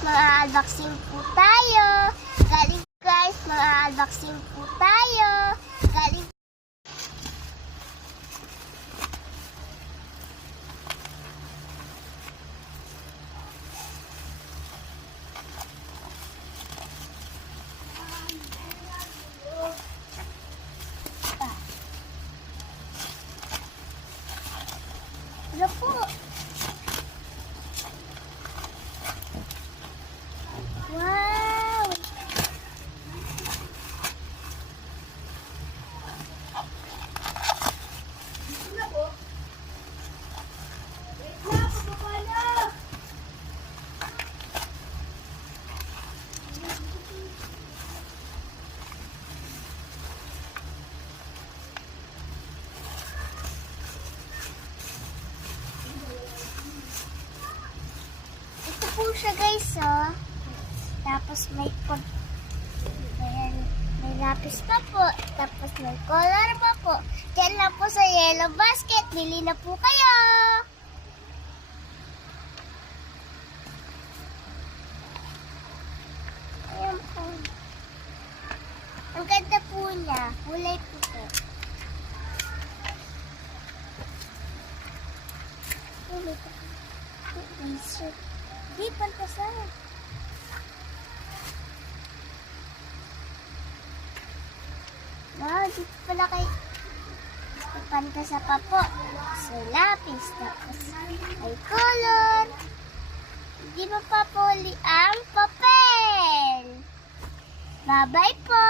mag-unboxing po tayo. Galing guys, mag-unboxing po tayo. Galing ano po? Wow! Ito po siya guys, oh. Tapos may lapis pa po. Tapos may color pa po. Diyan lang po sa yellow basket. Bili na po kayo. Ayan po. Ang ganda po niya. Kulay puti. Di pantasan. Wow, dito pala kay pantasa pa po. So, lapis. Tapos, may color. Hindi pa po ang papel. Bye-bye po.